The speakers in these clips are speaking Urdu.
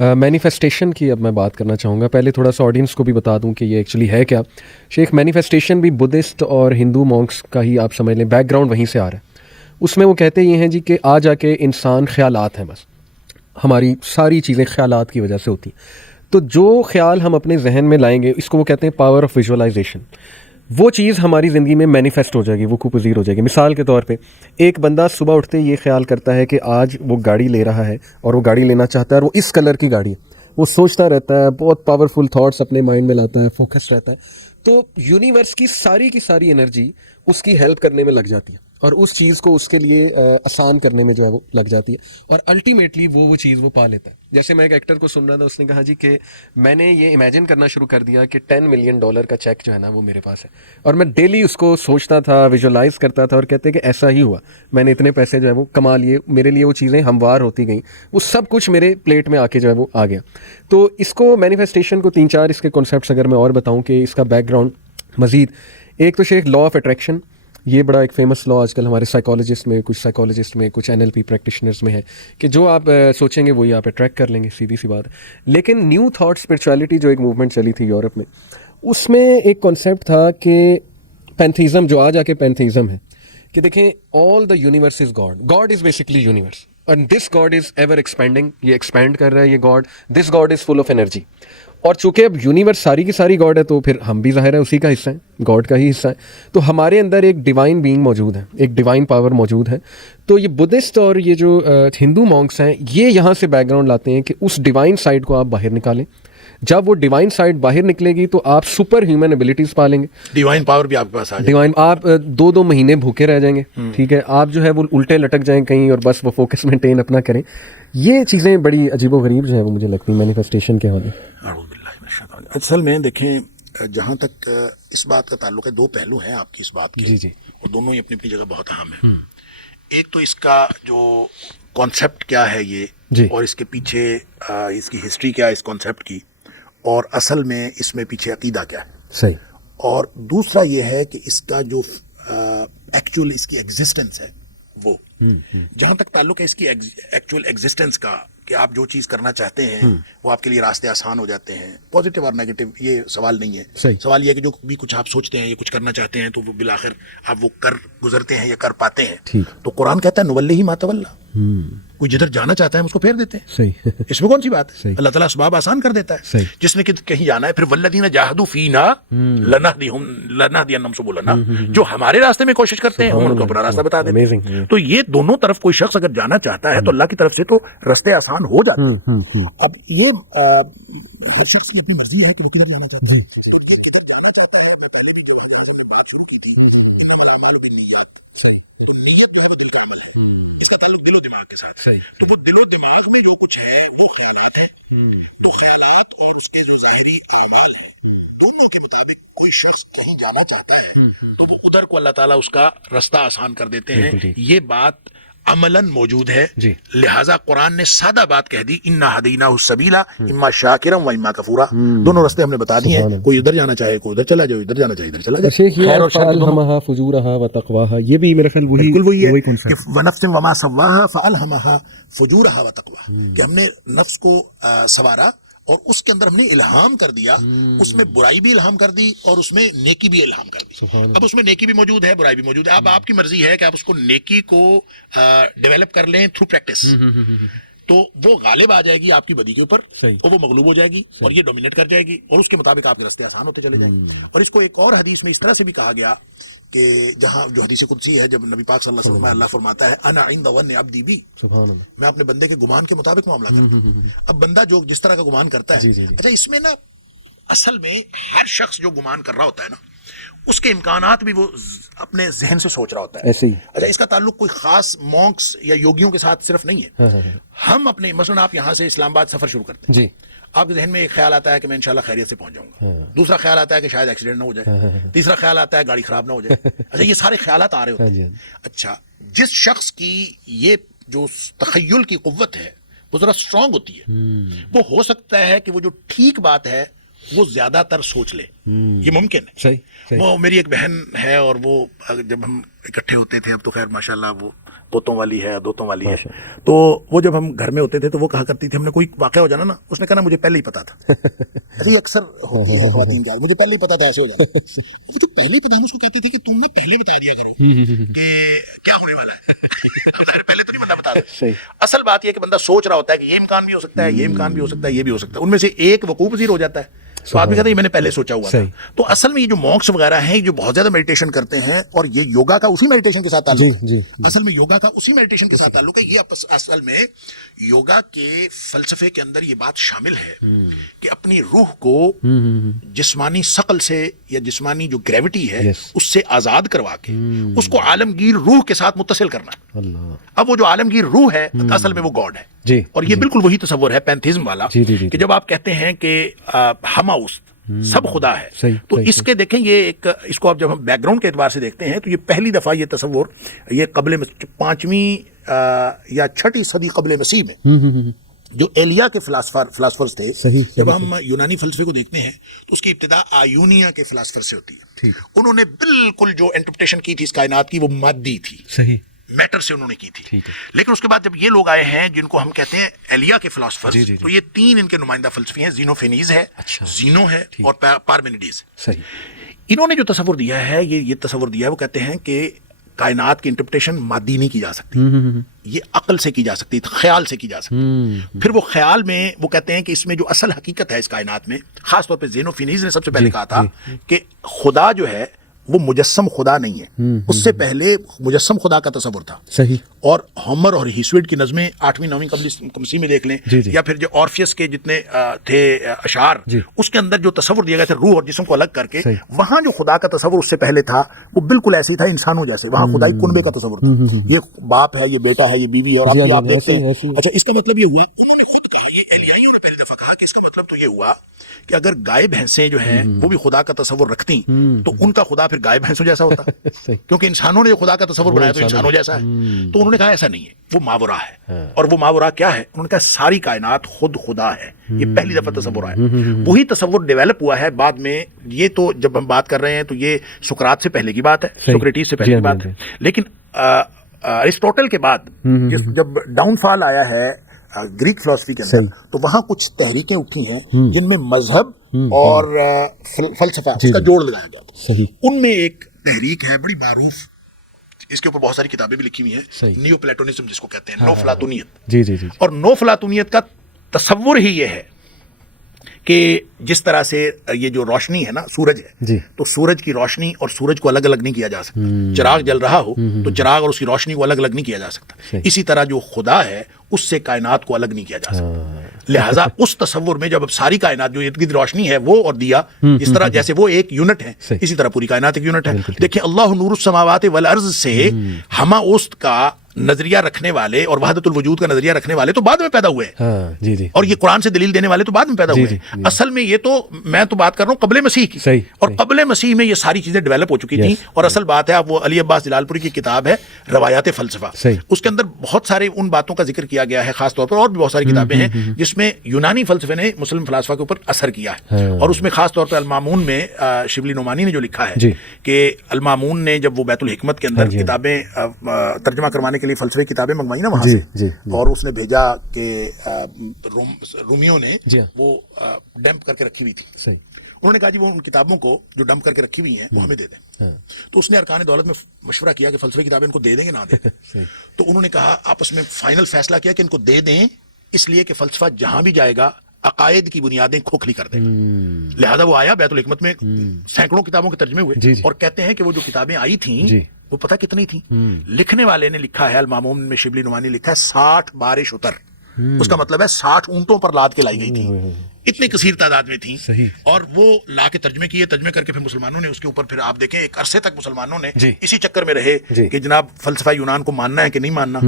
مینیفیسٹیشن کی اب میں بات کرنا چاہوں گا. پہلے تھوڑا سا آڈینس کو بھی بتا دوں کہ یہ ایکچولی ہے کیا. شیخ, مینیفیسٹیشن بھی بدھسٹ اور ہندو مونکس کا ہی آپ سمجھ لیں بیک گراؤنڈ وہیں سے آ رہا ہے. اس میں وہ کہتے یہ ہیں جی کہ آ جا کے انسان خیالات ہیں, بس ہماری ساری چیزیں خیالات کی وجہ سے ہوتی ہیں. تو جو خیال ہم اپنے ذہن میں لائیں گے, اس کو وہ کہتے ہیں پاور آف ویژولائزیشن, وہ چیز ہماری زندگی میں مینیفیسٹ ہو جائے گی, وقوع پذیر ہو جائے گی. مثال کے طور پہ ایک بندہ صبح اٹھتے یہ خیال کرتا ہے کہ آج وہ گاڑی لے رہا ہے اور وہ گاڑی لینا چاہتا ہے اور وہ اس کلر کی گاڑی ہے. وہ سوچتا رہتا ہے, بہت پاورفل تھاٹس اپنے مائنڈ میں لاتا ہے, فوکس رہتا ہے. تو یونیورس کی ساری انرجی اس کی ہیلپ کرنے میں لگ جاتی ہے اور اس چیز کو اس کے لیے آسان کرنے میں جو ہے وہ لگ جاتی ہے, اور الٹیمیٹلی وہ چیز وہ پا لیتا ہے. جیسے میں ایک ایکٹر کو سن رہا تھا, اس نے کہا جی کہ میں نے یہ امیجن کرنا شروع کر دیا کہ $10 ملین کا چیک جو ہے نا وہ میرے پاس ہے, اور میں ڈیلی اس کو سوچتا تھا, ویژولائز کرتا تھا, اور کہتے کہ ایسا ہی ہوا, میں نے اتنے پیسے جو ہے وہ کما لیے, میرے لیے وہ چیزیں ہموار ہوتی گئیں, وہ سب کچھ میرے پلیٹ میں آ کے جو ہے وہ آ گیا. تو اس کو مینیفیسٹیشن کو 3-4 اس کے کنسیپٹس اگر میں اور بتاؤں کہ اس کا بیک گراؤنڈ مزید, ایک تو شیخ لا آف اٹریکشن, یہ بڑا ایک فیمس لا آج کل ہمارے سائیکالوجسٹ میں, کچھ سائیکالوجسٹ میں, کچھ NLP پریکٹیشنرز میں ہے کہ جو آپ سوچیں گے وہی آپ اٹریکٹ کر لیں گے, سیدھی سی بات ہے. لیکن نیو تھاٹ اسپرچویلٹی جو ایک موومنٹ چلی تھی یورپ میں, اس میں ایک کانسیپٹ تھا کہ پینتھیزم, جو آج آ کے پینتھیزم ہے کہ دیکھیں all the universe is God, God is basically universe, and this God is ever expanding, یہ ایکسپینڈ کر رہا ہے یہ God, this God is full of energy. اور چونکہ اب یونیورس ساری کی ساری گاڈ ہے تو پھر ہم بھی ظاہر ہے اسی کا حصہ ہیں, گاڈ کا ہی حصہ ہے. تو ہمارے اندر ایک ڈیوائن بینگ موجود ہے, ایک ڈیوائن پاور موجود ہے. تو یہ بدھسٹ اور یہ جو ہندو مونکس ہیں, یہ یہاں سے بیک گراؤنڈ لاتے ہیں کہ اس ڈیوائن سائڈ کو آپ باہر نکالیں. جب وہ ڈیوائن سائڈ باہر نکلے گی تو آپ سپر ہیومن ایبلٹیز پالیں گے, ڈیوائن پاور بھی آپ کے پاس آ جائے, ڈیوائن, آپ 2 مہینے بھوکے رہ جائیں گے, ٹھیک ہے, آپ جو ہے وہ الٹے لٹک جائیں کہیں اور بس وہ فوکس مینٹین اپنا کریں. یہ چیزیں بڑی عجیب و غریب جو ہے وہ مجھے لگتی ہیں مینیفیسٹیشن کے حوالے. اصل میں دیکھیں جہاں تک اس بات کا تعلق ہے, 2 پہلو ہیں آپ کی اس بات کے, جی اور دونوں ہی اپنی اپنی جگہ بہت اہم ہیں. ایک تو اس کا جو کانسیپٹ کیا ہے یہ, جی اور اس کے پیچھے اس کی ہسٹری کیا ہے اس کانسیپٹ کی, اور اصل میں اس میں پیچھے عقیدہ کیا ہے. صحیح. اور دوسرا یہ ہے کہ اس کا جو ایکچوئل اس کی ایگزسٹنس ہے وہ, جہاں تک تعلق ہے اس کی ایکچوئل ایگزسٹنس کا, کہ آپ جو چیز کرنا چاہتے ہیں وہ آپ کے لیے راستے آسان ہو جاتے ہیں, پازیٹیو اور نیگیٹو یہ سوال نہیں ہے. صحیح. سوال یہ ہے کہ جو بھی کچھ آپ سوچتے ہیں یا کچھ کرنا چاہتے ہیں تو وہ بالآخر آپ وہ کر گزرتے ہیں یا کر پاتے ہیں. ٹھیک. تو قرآن کہتا ہے نولیہ ما تولیٰ, کوئی جدھر جانا چاہتا ہے ہم اس کو پھیر دیتے ہیں. صحیح. اس میں کون سی بات ہے, صحیح. اللہ تعالیٰ اسباب آسان کر دیتا ہے. صحیح. جس نے کہیں جانا ہے, پھر والذین جاہدوا فینا لنہدینہم سبلنا, جو ہمارے راستے میں کوشش کرتے ہیں ہم ان کو اپنا راستہ بتا دیتے ہیں. تو یہ دونوں طرف کوئی شخص اگر جانا چاہتا ہے تو اللہ کی طرف سے تو راستے آسان ہو جاتے ہیں. اب یہ ہر شخص کی اپنی مرضی ہے کہ وہ کدھر جانا چاہتا ہے. اب یہ کدھر جانا چاہتا ہے, میں پہلے بھی جو بات شروع کی تھی, انما الاعمال بالنیات. صحیح. تو نیت جو ہے وہ دل کا عمل ہے, اس کا تعلق دل و دماغ کے ساتھ. صحیح. تو وہ دل و دماغ میں جو کچھ ہے وہ خیالات ہے. تو خیالات اور اس کے جو ظاہری اعمال ہیں دونوں کے مطابق کوئی شخص کہیں جانا چاہتا ہے تو وہ ادھر کو اللہ تعالیٰ اس کا راستہ آسان کر دیتے ہیں. یہ بات عملاً موجود ہے. جی. لہٰذا قرآن نے سادہ بات کہہ دی, انا ہدیناہ السبیل اما شاکرا و اما کفورا. دونوں راستے ہم نے بتا دیے ہیں, کوئی ادھر جانا چاہے کوئی ادھر چلا جائے, ادھر جانا چاہے ادھر چلا جائے. شیخ یہ فالہمہا فجورہا و تقواہا, یہ بھی میرا خیال بالکل وہی ہے کنسیپٹ کہ ونفس وما سواہا فالہمہا فجورہا و تقواہا, کہ ہم نے نفس کو سوارا اور اس کے اندر ہم نے الہام کر دیا, اس میں برائی بھی الہام کر دی اور اس میں نیکی بھی الہام کر دی. اب اس میں نیکی بھی موجود ہے, برائی بھی موجود ہے. اب آپ کی مرضی ہے کہ آپ اس کو نیکی کو ڈیولپ کر لیں تھرو پریکٹس, تو وہ غالب آ جائے گی آپ کی بدی کے اوپر, اور وہ مغلوب ہو جائے گی اور یہ ڈومینیٹ کر جائے گی, اور اس کے مطابق آپ کے راستے آسان ہوتے چلے جائیں گے. اور اس کو ایک اور حدیث میں اس طرح سے بھی کہا گیا کہ جہاں جو حدیث قدسی ہے, جب نبی پاک صلی اللہ علیہ وسلم اللہ فرماتا ہے انا عند ظن عبدی بی, میں اپنے بندے کے گمان کے مطابق معاملہ کرتا ہوں. اب بندہ جو جس طرح کا گمان کرتا ہے, اچھا اس میں نا اصل میں ہر شخص جو گمان کر رہا ہوتا ہے نا, اس کے امکانات بھی وہ اپنے ذہن سے سوچ رہا ہوتا ہے. اچھا اس کا تعلق کوئی خاص مونکس یا یوگیوں کے ساتھ صرف نہیں ہے. ہم اپنے مثلاً آپ یہاں سے اسلام آباد سفر شروع کرتے ہیں, جی, آپ کے ذہن میں ایک خیال آتا ہے کہ میں انشاءاللہ خیریت سے پہنچ جاؤں گا. دوسرا خیال آتا ہے کہ شاید ایکسیڈنٹ نہ ہو جائے. تیسرا خیال آتا ہے گاڑی خراب نہ ہو جائے. اچھا یہ سارے خیالات آ رہے ہوتے ہیں. اچھا جس شخص کی یہ جو تخیل کی قوت ہے وہ ذرا اسٹرانگ ہوتی ہے, وہ ہو سکتا ہے کہ وہ جو ٹھیک بات ہے وہ زیادہ تر سوچ لے. یہ ممکن ہے. صحیح. وہ میری ایک بہن ہے اور وہ جب ہم اکٹھے ہوتے تھے, اب تو خیر ماشاءاللہ وہ پوتوں والی ہے, دوتوں والی ہے, تو وہ جب ہم گھر میں ہوتے تھے تو وہ کہا کرتی تھی, ہم نے کوئی واقعہ ہو جانا نا, اس نے کہا نا مجھے پہلے ہی پتا تھا. ایسے اکثر ہوتی ہے خواتین کا, مجھے پہلے ہی پتا تھا ایسے ہو جانا. مجھے پہلے پتا نہیں, اس کو کہتی تھی کہ تم نے پہلے بتا دیا کرو کہ کیا ہونے والا ہے. پہلے تو نہیں بتا. اصل بات یہ کہ بندہ سوچ رہا ہوتا ہے کہ یہ امکان بھی ہو سکتا ہے, یہ امکان بھی ہو سکتا ہے, یہ بھی ہو سکتا ہے, ان میں سے ایک وقوع پذیر ہو جاتا ہے. تو آدمی کہتا ہے یہ میں نے پہلے سوچا ہوا تھا. تو اصل میں یہ جو مونکس وغیرہ ہیں جو بہت زیادہ میڈیٹیشن کرتے ہیں, اور یہ یوگا کا اسی میڈیٹیشن کے ساتھ تعلق ہے. اصل میں یوگا کا اسی میڈیٹیشن کے ساتھ تعلق ہے. یہ اصل میں یوگا کے فلسفے کے اندر یہ بات شامل ہے کہ اپنی روح کو جسمانی ثقل سے یا جسمانی جو گریوٹی ہے اس سے آزاد کروا کے اس کو عالمگیر روح کے ساتھ متصل کرنا. اب وہ جو عالمگیر روح ہے اصل میں وہ گاڈ ہے. اور یہ بالکل وہی تصور ہے پینتھیزم والا کہ جب آپ کہتے ہیں کہ ہم سب خدا ہے, تو اس کے دیکھیں یہ ایک, اس کو آپ جب ہم بیک گراؤنڈ کے اعتبار سے دیکھتے ہیں تو یہ پہلی دفعہ یہ تصور یہ قبل 5ویں یا 6ٹھی صدی قبل مسیح میں جو ایلیا کے فلاسفرز تھے, جب ہم یونانی فلسفے کو دیکھتے ہیں تو اس کی ابتدا آیونیا کے فلاسفر سے ہوتی ہے. انہوں نے بالکل جو انٹرپریٹیشن کی تھی اس کائنات کی وہ مادی تھی, میٹر سے انہوں نے کی تھی. لیکن اس کے بعد جب یہ لوگ آئے ہیں جن کو ہم کہتے ہیں ایلیا کے فلاسفر, تو یہ 3 ان کے نمائندہ فلسفی ہیں, زینوفینیز ہے, زینو ہے, اور پارمینیڈیز. انہوں نے جو تصور دیا ہے, یہ تصور دیا ہے, وہ کہتے ہیں کہ کائنات کی انٹرپریٹیشن مادی نہیں کی جا سکتی, یہ عقل سے کی جا سکتی, خیال سے کی جا سکتی. پھر وہ خیال میں وہ کہتے ہیں کہ اس میں جو اصل حقیقت ہے اس کائنات میں, خاص طور پہ زینوفینیز نے سب سے پہلے کہا تھا کہ خدا جو ہے وہ مجسم خدا نہیں ہے, اس سے پہلے مجسم خدا کا تصور تھا. اور ہومر اور ہیسویڈ کی نظمیں 8ویں 9ویں قبل مسیح میں دیکھ لیں, یا پھر جو اورفیس کے جتنے تھے اشعار, اس کے اندر جو تصور دیا گیا تھا روح اور جسم کو الگ کر کے, وہاں جو خدا کا تصور اس سے پہلے تھا وہ بالکل ایسے ہی تھا انسانوں جیسے. وہاں خدائی کنبے کا تصور تھا, یہ باپ ہے, یہ بیٹا ہے, یہ بیوی ہے, اور آپ دیکھتے ہیں. اچھا, اس کا مطلب یہ ہوا, انہوں نے خود کہا, یہ ایلیائیوں نے پہلی دفعہ کہا کہ اس کا مطلب تو یہ ہوا کہ اگر گائے بھینسیں جو ہیں وہ بھی خدا کا تصور رکھتی تو ان کا خدا پھر گائے بھینسوں جیسا ہوتا, کیونکہ انسانوں نے جو خدا کا تصور بنایا تو انسانوں جیسا ہے. تو انہوں نے کہا ایسا نہیں ہے, وہ ماورا ہے. اور وہ ماورا کیا ہے؟ انہوں نے کہا ساری کائنات خود خدا ہے. یہ پہلی دفعہ تصور آیا. وہی تصور ڈیولپ ہوا ہے بعد میں. یہ تو جب ہم بات کر رہے ہیں تو یہ سقراط سے پہلے کی بات ہے, سوکریٹس سے پہلے کی بات ہے. لیکن ارسطوٹل کے بعد جب ڈاؤن فال آیا ہے گریک فلسفی کے اندر, تو وہاں کچھ تحریکیں اٹھی ہیں جن میں مذہب اور فلسفہ اس کا جوڑ لگایا گیا تھا. ان میں ایک تحریک ہے بڑی معروف, اس کے اوپر بہت ساری کتابیں بھی لکھی ہوئی ہیں, نیو پلیٹونزم جس کو کہتے ہیں, نو فلاطونیت. اور نو فلاطونیت کا تصور ہی یہ ہے کہ جس طرح سے یہ جو روشنی ہے نا, سورج ہے, تو سورج کی روشنی اور سورج کو الگ الگ نہیں کیا جا سکتا. چراغ جل رہا ہو تو چراغ اور اس کی روشنی کو الگ الگ نہیں کیا جا سکتا. اسی طرح جو خدا ہے اس سے کائنات کو الگ نہیں کیا جا سکتا. لہٰذا اس تصور میں جب اب ساری کائنات جو ارد گرد روشنی ہے وہ اور دیا, اس طرح جیسے وہ ایک یونٹ ہے, اسی طرح پوری کائنات ایک یونٹ ہے. دیکھیں اللہ نور السماوات والارض سے ہما اوست کا نظریہ رکھنے والے اور وحدت الوجود کا نظریہ رکھنے والے تو بعد میں پیدا ہوئے, اور یہ قرآن سے دلیل دینے والے تو بعد میں پیدا ہوئے. اصل میں یہ تو میں تو بات کر رہا ہوں قبل مسیح کی, اور قبل مسیح میں یہ ساری چیزیں ڈیولپ ہو چکی تھیں. اور اصل بات ہے, اب وہ علی عباس جلال پوری کی کتاب ہے روایات فلسفہ, اس کے اندر بہت سارے ان باتوں کا ذکر کیا گیا ہے خاص طور پر, اور بھی بہت ساری کتابیں ہیں جس میں یونانی فلسفے نے مسلم فلاسفہ کے اوپر اثر کیا ہے. اور اس میں خاص طور پر المامون میں شبلی نعمانی نے جو لکھا ہے کہ المامون نے جب وہ بیت الحکمت کے اندر کتابیں ترجمہ کروانے کے لیے فلسفے کتابیں منگوائی نا وہاں سے, اور اس نے بھیجا کہ رومیوں نے وہ ڈمپ کر کے رکھی ہوئی تھی. انہوں نے کہا جی وہ ان کتابوں کو جو ڈمپ کر کے رکھی ہوئی ہیں وہ ہمیں دے دیں. تو اس نے ارکان دولت میں مشورہ کیا کہ فلسفے کتابیں ان کو دے دیں گے نہ دے دیں. تو انہوں نے کہا آپس میں فائنل فیصلہ کیا کہ ان کو دے دیں, اس لیے کہ فلسفہ جہاں بھی جائے گا عقائد کی بنیادیں کھوکھلی کر دے گا. لہذا وہ آیا, بیت الحکمت میں سینکڑوں کتابوں کے ترجمے ہوئے, اور کہتے ہیں کہ وہ جو کتابیں آئی تھیں وہ پتہ کتنی تھیں. لکھنے والے نے لکھا ہے, المامون میں شبلی نعمانی لکھا ہے 60 بار شتر. اس کا مطلب ہے 60 اونٹوں پر لاد کے لائی گئی تھی, اتنی کثیر تعداد میں تھیں. اور وہ لا کے ترجمے کیے, ترجمے کر کے پھر مسلمانوں نے اس کے اوپر, پھر آپ دیکھیں ایک عرصے تک مسلمانوں نے اسی چکر میں رہے کہ جناب فلسفہ یونان کو ماننا ہے کہ نہیں ماننا.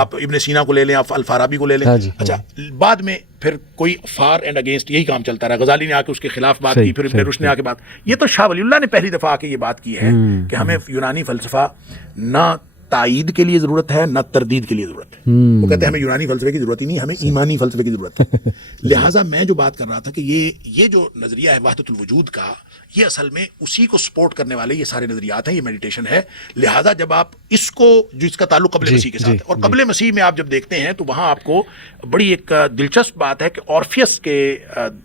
آپ ابن سینا کو لے لیں, آپ الفارابی کو لے لیں. اچھا, بعد میں پھر کوئی فار اینڈ اگینسٹ یہی کام چلتا رہا. غزالی نے آ کے اس کے خلاف بات کی, پھر ابن رشد نے آ کے بات. یہ تو شاہ ولی اللہ نے پہلی دفعہ آ کے یہ بات کی ہے کہ ہمیں یونانی فلسفہ نہ تائید کے لیے ضرورت ہے نہ تردید کے لیے ضرورت ہے. وہ کہتے ہیں ہمیں یونانی فلسفے کی ضرورت ہی نہیں, ہمیں ایمانی فلسفے کی ضرورت ہے. لہٰذا میں جو بات کر رہا تھا کہ یہ جو نظریہ ہے وحدت الوجود کا, یہ اصل میں اسی کو سپورٹ کرنے والے یہ سارے نظریات ہیں, یہ میڈیٹیشن ہے. لہٰذا جب آپ اس کو, جو اس کا تعلق قبل مسیح کے ساتھ ہے, اور قبل مسیح میں آپ جب دیکھتے ہیں تو وہاں آپ کو بڑی ایک دلچسپ بات ہے کہ اورفیس کے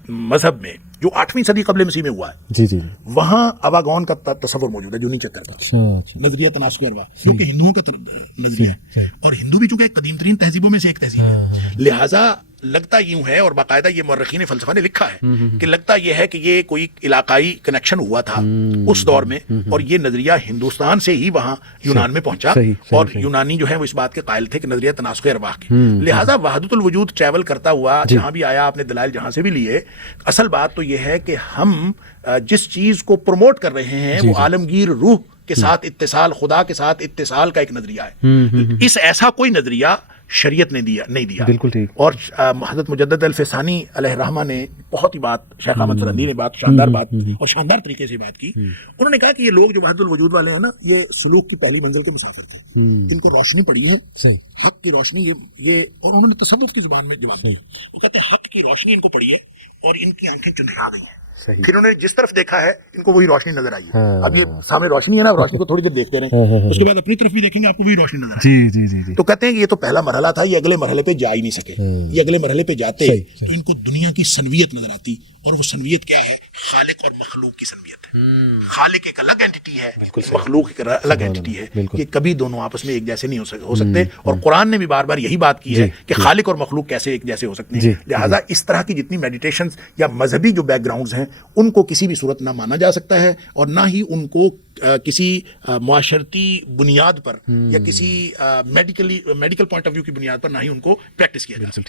مذہب میں جو 8ویں صدی قبل مسیح میں ہوا ہے, وہاں اواگون کا تصور موجود ہے, جو نیچے کا نظریہ تناسخ ارواح, جو کہ ہندوؤں کا نظریہ ہے, اور ہندو بھی چونکہ ایک قدیم ترین تہذیبوں میں سے ایک تہذیب ہے. لہٰذا لگتا یوں ہے, اور باقاعدہ یہ مورخین فلسفہ نے لکھا ہے کہ لگتا یہ ہے کہ یہ کوئی علاقائی کنیکشن ہوا تھا اس دور میں, اور یہ نظریہ ہندوستان سے ہی وہاں یونان میں پہنچا, اور یونانی جو ہے وہ اس بات کے قائل تھے کہ نظریہ تناسخ ارواح کی. لہٰذا وحدت الوجود ٹریول کرتا ہوا جہاں بھی آیا, آپ نے دلائل جہاں سے بھی لیے, اصل بات تو یہ ہے کہ ہم جس چیز کو پروموٹ کر رہے ہیں وہ عالمگیر روح کے ساتھ اتصال, خدا کے ساتھ اتصال کا ایک نظریہ ہے. اس ایسا کوئی نظریہ شریعت نے نہیں دیا. بالکل ٹھیک. اور حضرت مجدد الفسانی علیہ الرحمہ نے بہت ہی بات, شیخ احمد سرندی نے بات, شاندار بات اور شاندار طریقے سے بات کی. انہوں نے کہا کہ یہ لوگ جو وحدت الوجود والے ہیں نا, یہ سلوک کی پہلی منزل کے مسافر تھے. ان کو روشنی پڑی ہے, حق کی روشنی, یہ اور انہوں نے تصوف کی زبان میں جواب دیا. وہ کہتے ہیں حق کی روشنی ان کو پڑی ہے اور ان کی آنکھیں چندھا گئی ہیں. پھر انہوں نے جس طرف دیکھا ہے ان کو وہی روشنی نظر آئی ہے. اب یہ سامنے روشنی ہے نا, روشنی کو تھوڑی دیر دیکھتے رہیں, اس کے بعد اپنی طرف بھی دیکھیں گے, آپ کو وہی روشنی نظر آئی. تو کہتے ہیں کہ یہ تو پہلا مرحلہ تھا, یہ اگلے مرحلے پہ جا ہی نہیں سکے. یہ اگلے مرحلے پہ جاتے تو ان کو دنیا کی سنویت نظر آتی, اور وہ سنویت کیا ہے؟ خالق اور مخلوق کی سنویت ہے. خالق ایک الگ اینٹی ہے, مخلوق ایک الگ اینٹی ہے. یہ کبھی دونوں آپس میں ایک جیسے نہیں ہو سکتے, اور قرآن نے بھی بار بار یہی بات کی ہے کہ خالق اور مخلوق کیسے ایک جیسے ہو سکتے ہیں. لہٰذا اس طرح کی جتنی میڈیٹیشنز یا مذہبی جو بیک گراؤنڈز ہیں, ان کو کسی بھی صورت نہ مانا جا سکتا ہے, اور نہ ہی ان کو کسی معاشرتی بنیاد پر یا کسی میڈیکل پوائنٹ آف ویو کی بنیاد پر نہ ہی ان کو پریکٹس کیا جا سکتا ہے.